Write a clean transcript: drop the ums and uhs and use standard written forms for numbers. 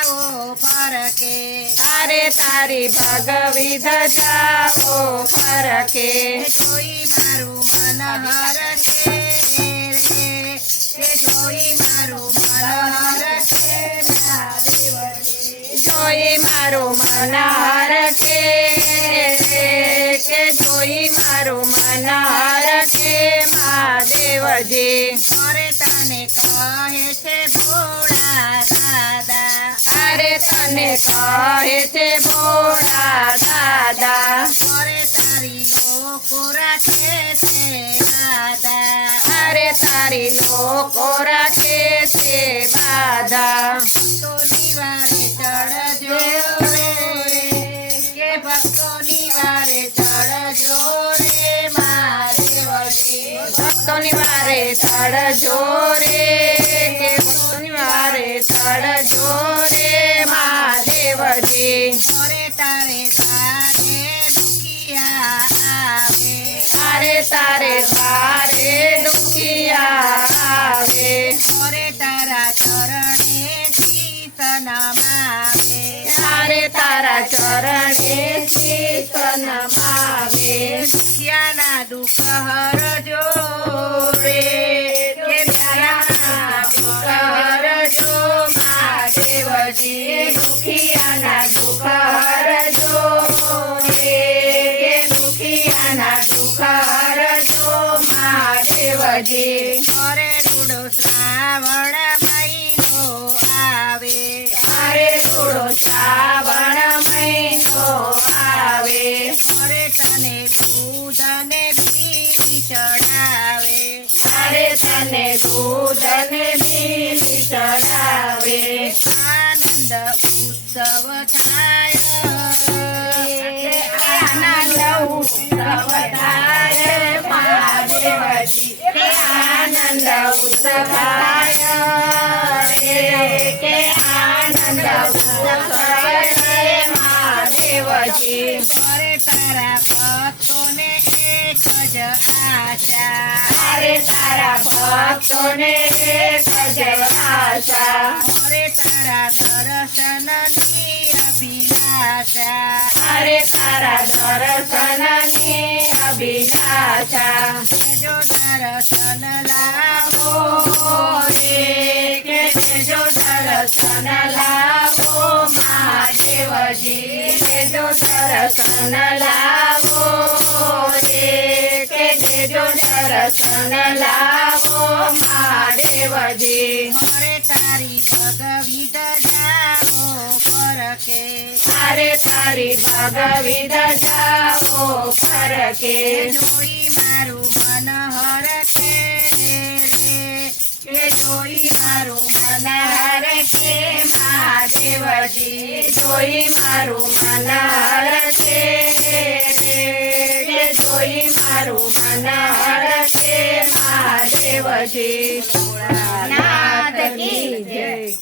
ધજાઓ ફરકે અરે તારી ભગવી ધજાઓ ફરકે જોઈ મારું મન હરકે રે કે જોઈ મારું મન હરકે મહાદેવજી જોઈ મારું મન હરકે કે જોઈ મારું મન હરકે મહાદેવજી અરે તને કહે છે ભોળા દાદા અરે તને કહે છે ભોળા દાદા અરે તારી લોકો રાખે છે દાદા અરે તારી લોકો રાખે છે બાધા ભક્તોની વારે ચડજો રે કે ભક્તોની વારે ચડજો રે મહાદેવજી ભક્તોની વારે ચડજો રે કે ભક્તોની વારે ચડજો રે મહાદેવજી અરે તારે દ્વારે દુખિયા આવે અરે તારે દ્વારે દુખિયા આવે અરે તારા ચરણે શીશ નમાવે અરે તારા ચરણે શીશ નમાવે દુખિયાના દુઃખ હરજો રે કે દુખિયાના દુઃખ હરજો મહાદેવજી દુખિયાના દુઃખ હરજો રે કે દુખિયાના દુઃખ હરજો મહાદેવજી અરે રૂડો શ્રાવણ મહિનો આવે અરે રૂડો શ્રાવણ મહિનો આવે અરે તને દૂધ અને બીલી ચડાવે અરે તને દૂધ અને બીલી ચડાવે આનંદ ઉત્સવ થાય આનંદ ઉત્સવ થાય મહાદેવજી કે આનંદ ઉત્સવ થાય રે કે આનંદ ઉત્સવ થાય મહાદેવજી અરે તારા ભક્તોને એક જ આશા અરે તારા ભક્તોને એક જ આશા અરે તારા દર્શનની અભિલાષા અરે તારા દર્શનની અભિલાષા જો દર્શન લાવો રે કે જો દર્શન લાવો મહાદેવજી જો દર્શન લાવો રે કે જો દર્શન લાવો મહાદેવજી અરે તારી ભગવી ધજાઓ ફરકે અરે તારી ભગવી ધજાઓ ફરકે જોઈ મારું મન હરકે રે કે જોઈ મારું મન હરકે મહાદેવજી જોઈ મારું મન હરકે રે કે જોઈ મારું મન હરકે મહાદેવજી ભોળાનાથ કી જય।